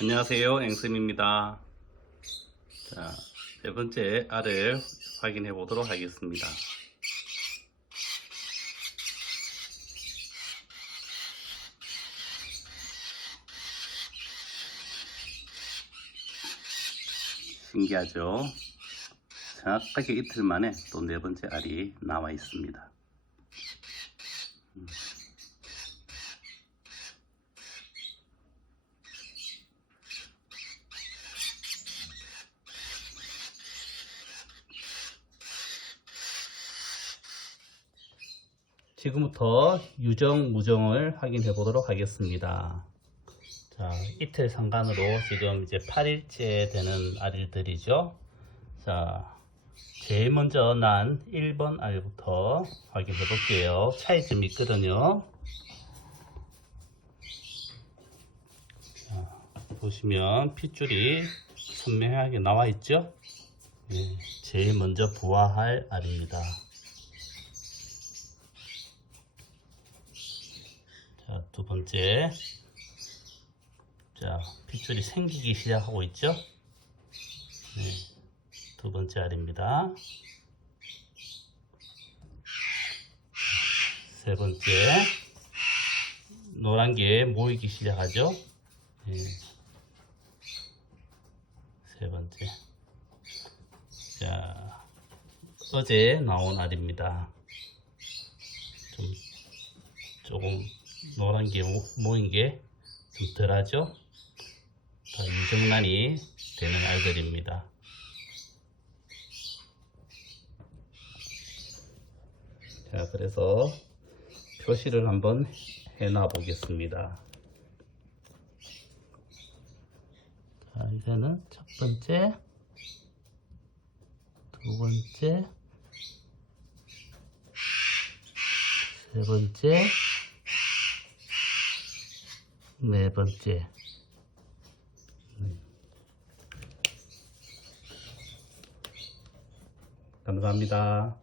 안녕하세요. 앵쌤입니다. 자, 세 번째 알을 확인해 보도록 하겠습니다. 신기하죠? 정확하게 이틀 만에 또 네 번째 알이 나와 있습니다. 지금부터 유정, 무정을 확인해 보도록 하겠습니다. 자, 이틀 상간으로 지금 이제 8일째 되는 알들이죠. 자, 제일 먼저 난 1번 알부터 확인해 볼게요. 차이점이 있거든요. 자, 보시면 핏줄이 선명하게 나와 있죠. 예, 제일 먼저 부화할 알입니다. 자, 두 번째. 자, 핏줄이 생기기 시작하고 있죠? 네, 두 번째 알입니다. 세 번째. 노란 게 모이기 시작하죠? 네. 세 번째. 자, 어제 나온 알입니다. 좀, 조금 노란 게 모- 모인 게 좀 덜하죠? 다 유정란이 되는 알들입니다. 자, 그래서 표시를 한번 해놔 보겠습니다. 자, 이거는 첫 번째, 두 번째, 세 번째, 네 번째. 음. 감사합니다.